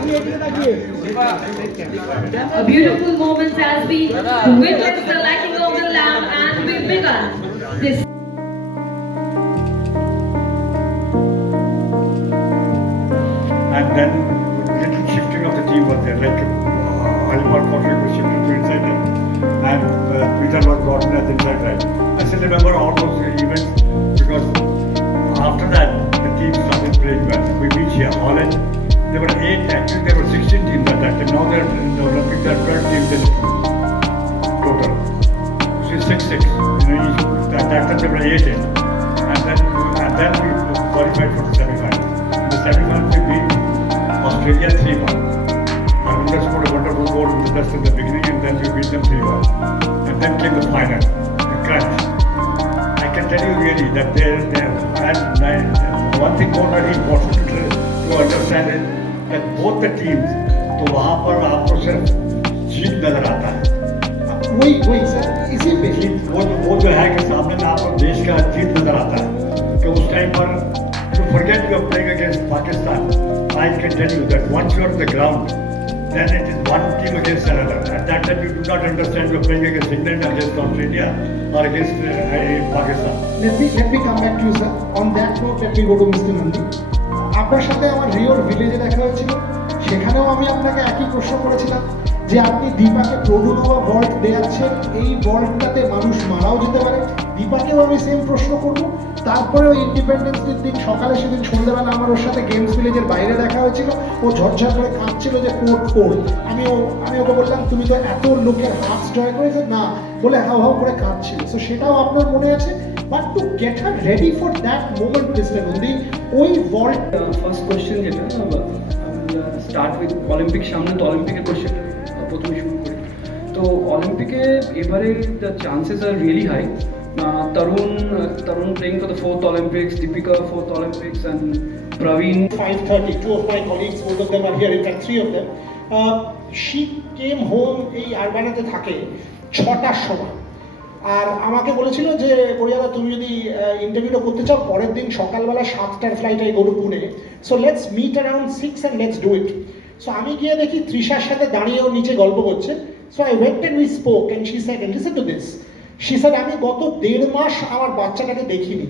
A beautiful moment as we witness the lighting of the lamp and we begun this. And then little shifting of the team was there, like Almar Kotrick was shifted to inside right, and Peter was brought in as inside right. I still remember all those events because after that the team started playing well. We beat here, Holland. There were 8, actually there were 16 teams at that time. Now they're in the Olympics, there are 12 teams in total. So it's 6-6. At that time there were 8 in. And then we qualified for the semi-final. In the semi-final we beat Australia 3-1. Arvinder scored a wonderful goal just in the beginning and then we beat them 3-1. And then came the final, the crunch. I can tell you really that one thing more very important to understand is that both the teams, तो वहाँ पर आपको सिर्फ जीत नजर आता है। वही sir, इसी पे जीत वो जो है कि सामने में आपको देश का जीत नजर आता है कि उस टाइम पर you forget you are playing against Pakistan. I can tell you that once you are on the ground, then it is one team against another. At that time you do not understand you are playing against England, against Australia, or against Pakistan. Let me come back to you, sir. On that note, let me go to Mr. Nandi. আপনার সাথে আমার রিওর ভিলেজে দেখা হয়েছিল, সেখানেও আমি আপনাকে একই প্রশ্ন করেছিলাম যে আপনি দীপাকে প্রোডুনোভা ভল্ট দেওয়াচ্ছেন, এই ভল্টটাতে মানুষ মারাও যেতে পারে। দীপাকেও আমি সেম প্রশ্ন করব। তারপরে ওই ইন্ডিপেন্ডেন্স ডের দিন সকালে সেদিন সন্ধ্যাবেলা আমার ওর সাথে গেমস ভিলেজের বাইরে দেখা হয়েছিল, ও ঝরঝর করে কাঁদছিল যে কোর্ট আমি ওকে বললাম তুমি তো এত লোকের হাত জয় করেছে না, বলে হাও হাও করে কাঁদছিল। তো সেটাও আপনার মনে আছে। But to get her ready for that moment, Mr. Nandi, ওই ভল্ট ফার্স্ট কোশ্চেন যেটা স্টার্ট উইথ অলিম্পিক, সামনে তো অলিম্পিকের কোশ্চেনটা প্রথমে শুরু করি। তো অলিম্পিকে এবারে the chances are really high. Tarun playing for the 4th Olympics, Deepika 4th Olympics, and Praveen 5:30. Two of my colleagues, both of them are here, in fact 3 of them. She came home, এই আরবানাতে থাকে 6টার সময়, আর আমাকে বলেছিল যে পরিয়াদা তুমি যদি ইন্টারভিউটা করতে চাও পরের দিন সকালবেলা 7টার flight I go to Pune, so let's meet around 6 and let's do it. সো আমি গিয়ে দেখি তৃষার সাথে দাঁড়িয়ে ও নিচে গল্প করছে। So I went and we spoke and she said, and listen to this, she said আমি গত 1.5 মাস আমার বাচ্চাটাকে দেখিনি,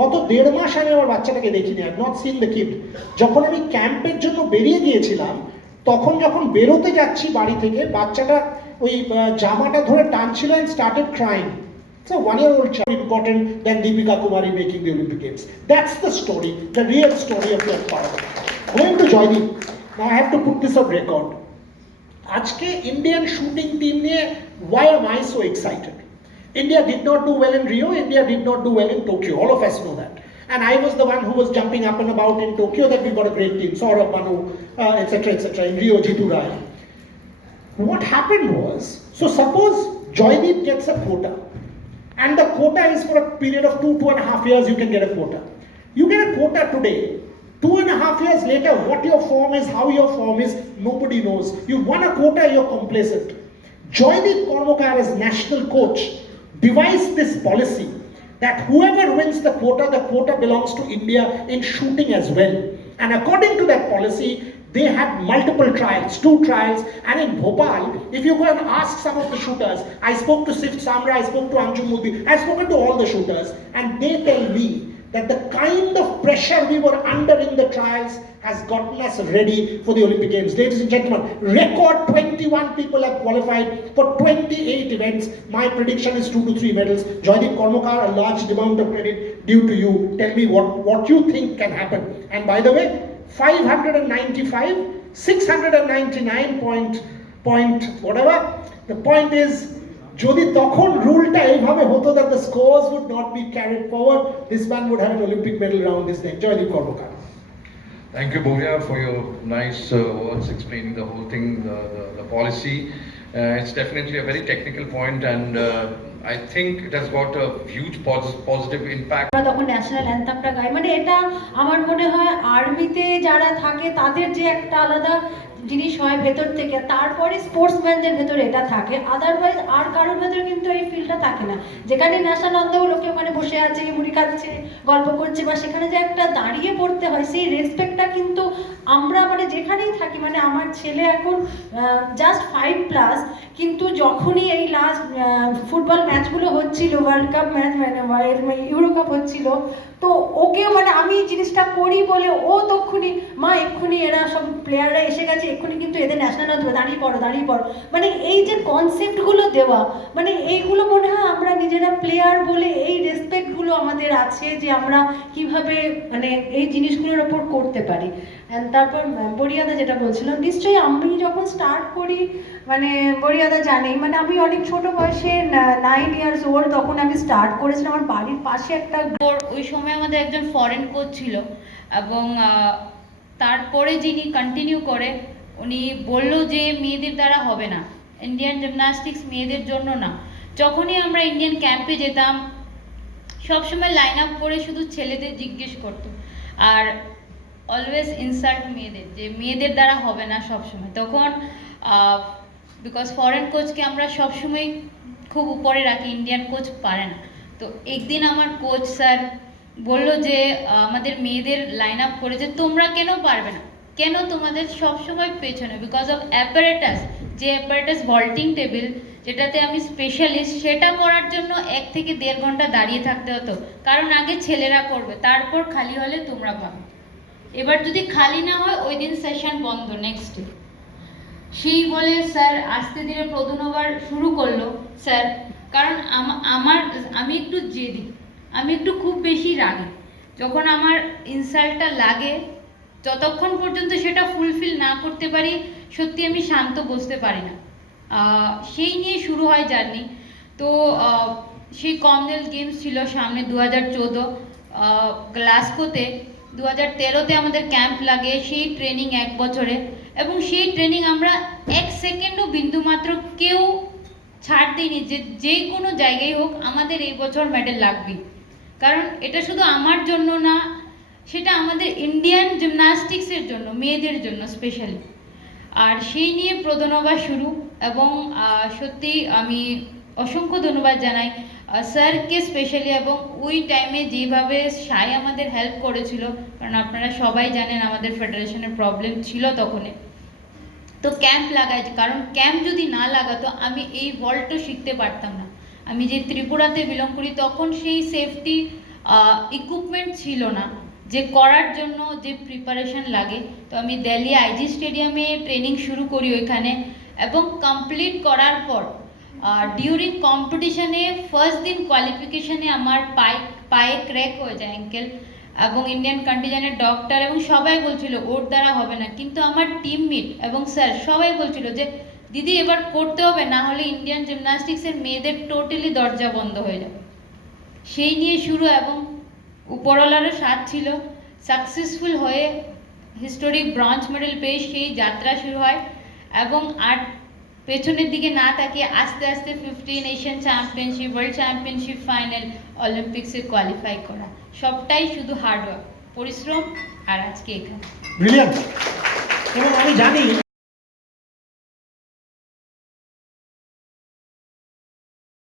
গত 1.5 মাস আমি আমার বাচ্চাটাকে দেখিনি, I have not seen the kid. যখন আমি ক্যাম্পের জন্য বেরিয়ে গিয়েছিলাম তখন যখন বেরোতে যাচ্ছি বাড়ি থেকে বাচ্চাটা ওই জামাটা ধরে টানছিল and started crying. So 1-year-old child important than Deepika Kumari making the Olympic Games. That's the story, the real story of the empowerment. Going to Joydeep. Now I have to put this on record. আজকে Indian shooting team নিয়ে why am I so excited? India did not do well in Rio, India did not do well in Tokyo, all of us know that. And I was the one who was jumping up and about in Tokyo that we got a great team, Saurabh, Manu, etc. In Rio, Jitu Rai. What happened was, so suppose Joydeep gets a quota, and the quota is for a period of 2.5 years you can get a quota. You get a quota today, 2.5 years later, what your form is, how your form is, nobody knows. You won a quota, you're complacent. Joydeep Kormokar as national coach devised this policy that whoever wins the quota belongs to India in shooting as well. And according to that policy, they had multiple trials, 2 trials, and in Bhopal, if you go and ask some of the shooters, I spoke to Sift Samra, I spoke to Anju Modi, I've spoken to all the shooters, and they tell me that the kind of pressure we were under in the trials has gotten us ready for the Olympic Games. Ladies and gentlemen, record 21 people have qualified for 28 events. My prediction is 2 to 3 medals. Joydeep Kormokar, a large amount of credit due to you. Tell me what you think can happen. And by the way, 595, 699 point whatever. The point is, যদি তখন রুলটা এইভাবে হতো that the scores would not be carried forward, this man would have an Olympic medal around his neck. Joydeep Kormokar. Thank you, Bhavya, for your nice words explaining the whole thing, the policy. It's definitely a very technical point, and I think it has got a huge positive impact. আমরা তখন national অ্যান্থামটা গাই, মানে এটা আমার মনে হয় আর্মিতে যারা থাকে তাদের যে একটা আলাদা জিনিস হয় ভেতর থেকে, তারপরে স্পোর্টসম্যানদের ভেতরে এটা থাকে, আদারওয়াইজ আর কারোর ভেতরে কিন্তু এই ফিলটা থাকে না। যেখানে ন্যাশনাল অ্যান্থাম লোকে ওখানে বসে আছে, মুড়ি খাচ্ছে, গল্প করছে, বা সেখানে যে একটা দাঁড়িয়ে পড়তে হয়, সেই রেসপেক্টটা কিন্তু আমরা মানে যেখানেই থাকি, মানে আমার ছেলে এখন জাস্ট 5+, কিন্তু যখনই এই লাস্ট ফুটবল ম্যাচগুলো হচ্ছিল, ওয়ার্ল্ড কাপ ম্যাচ মানে ইউরো কাপ হচ্ছিল, তো ওকেও মানে আমি জিনিসটা করি বলে ও তখনই মা এক্ষুনি এরা সব প্লেয়াররা এসে গেছে, এক্ষুনি কিন্তু এদের ন্যাশনাল অ্যান্থম, দাঁড়িয়ে পড়ো দাঁড়িয়ে পড়ো, মানে এই যে কনসেপ্টগুলো দেওয়া, মানে এইগুলো মনে হয় আমরা নিজেরা প্লেয়ার বলে এই রেসপেক্টগুলো আমাদের আছে যে আমরা কিভাবে মানে এই জিনিসগুলোর ওপর করতে পারি। অ্যান্ড তারপর বড়িয়াদা যেটা বলছিলাম, নিশ্চয়ই আমি যখন স্টার্ট করি, মানে বড়িয়াদা জানি, মানে আমি অনেক ছোট বয়সে 9 years old তখন আমি স্টার্ট করেছিলাম। আমার বাড়ির পাশে একটা ওই সময় আমাদের একজন ফরেন কোচ ছিল, এবং তারপরে যিনি কন্টিনিউ করে উনি বললো যে মেয়েদের দ্বারা হবে না, ইন্ডিয়ান জিমন্যাস্টিক্স মেয়েদের জন্য না। যখনই আমরা ইন্ডিয়ান ক্যাম্পে যেতাম সবসময় লাইন আপ করে শুধু ছেলেদের জিজ্ঞেস করতো, আর অলওয়েজ ইনসাল্ট মেয়েদের, যে মেয়েদের দ্বারা হবে না সবসময়। তখন বিকজ ফরেন কোচকে আমরা সবসময় খুব উপরে রাখি, ইন্ডিয়ান কোচ পারে না। তো একদিন আমার কোচ স্যার বলল যে আমাদের মেয়েদের লাইন আপ করেছে, তোমরা কেন পারবে না, কেন তোমাদের সবসময় পেছনে, বিকজ অফ অ্যাপারেটাস, যে অ্যাপারেটাস ভল্টিং টেবিল যেটাতে আমি স্পেশালিস্ট, সেটা করার জন্য 1 থেকে 1.5 ঘন্টা দাঁড়িয়ে থাকতে হতো, কারণ আগে ছেলেরা করবে, তারপর খালি হলে তোমরা পাবে। এবার যদি খালি না হয় ওই দিন সেশন বন্ধ, নেক্সট ডে। সেই বলে স্যার আস্তে ধীরে প্রধানবার শুরু করলো স্যার, কারণ আমি একটু জেদি, আমি একটু খুব বেশি রাগি। যখন আমার ইনসাল্টটা লাগে, যতক্ষণ পর্যন্ত সেটা ফুলফিল না করতে পারি সত্যি আমি শান্ত বসতে পারি না। সেই নিয়ে শুরু হয় জার্নি। তো সেই কমনওয়েলথ গেমস ছিল সামনে 2014 গ্লাসগোতে, 2013-তে আমাদের ক্যাম্প লাগে, সেই ট্রেনিং 1 বছরে, এবং সেই ট্রেনিং আমরা 1 সেকেন্ডও বিন্দুমাত্র কেউ ছাড় দিইনি যে কোনো জায়গায় হোক আমাদের এই বছর মেডেল লাগবে। কারণ এটা শুধু আমার জন্য না, সেটা আমাদের ইন্ডিয়ান জিমন্যাস্টিক্সের জন্য, মেয়েদের জন্য স্পেশালি। আর সেই নিয়ে প্রধানবার শুরু, এবং সত্যি আমি অসংখ্য ধন্যবাদ জানাই স্যারকে স্পেশালি, এবং ওই টাইমে যেভাবে সাই আমাদের হেল্প করেছিল, কারণ আপনারা সবাই জানেন আমাদের ফেডারেশনের প্রবলেম ছিল তখন। তো ক্যাম্প লাগাই, কারণ ক্যাম্প যদি না লাগাতো আমি এই ভল্টও শিখতে পারতাম না। আমি যে ত্রিপুরাতে বিলং করি তখন সেই সেফটি ইকুইপমেন্ট ছিল না যে করার জন্য যে প্রিপারেশন লাগে। তো আমি দিল্লি আইজি স্টেডিয়ামে ট্রেনিং শুরু করি ওইখানে, এবং কমপ্লিট করার পর ডিউরিং কম্পিটিশনে ফার্স্ট দিন কোয়ালিফিকেশনে আমার পায়ে ক্র্যাক হয়ে যায় অ্যাঙ্কেল, এবং ইন্ডিয়ান কন্টিজেন্টের ডক্টর এবং সবাই বলছিল ওর দ্বারা হবে না, কিন্তু আমার টিমমেট এবং স্যার সবাই বলছিল যে দিদি এবার করতে হবে, না হলে ইন্ডিয়ান জিমন্যাস্টিক্সের মেয়েদের টোটালি দরজা বন্ধ হয়ে যাবে। সেই নিয়ে শুরু, এবং উপরওয়ালারও সাথ ছিল, সাকসেসফুল হয়ে হিস্টোরিক ব্রঞ্জ মেডেল পেয়ে সেই যাত্রা শুরু হয়। এবং আর পেছনের দিকে না তাকিয়ে আস্তে আস্তে 15 Asian championship, world championship final, অলিম্পিক্সে কোয়ালিফাই করা, সবটাই শুধু হার্ডওয়ার্ক, পরিশ্রম, আর আজকে এখানে। ব্রিলিয়ান্ট। এবং আমি জানি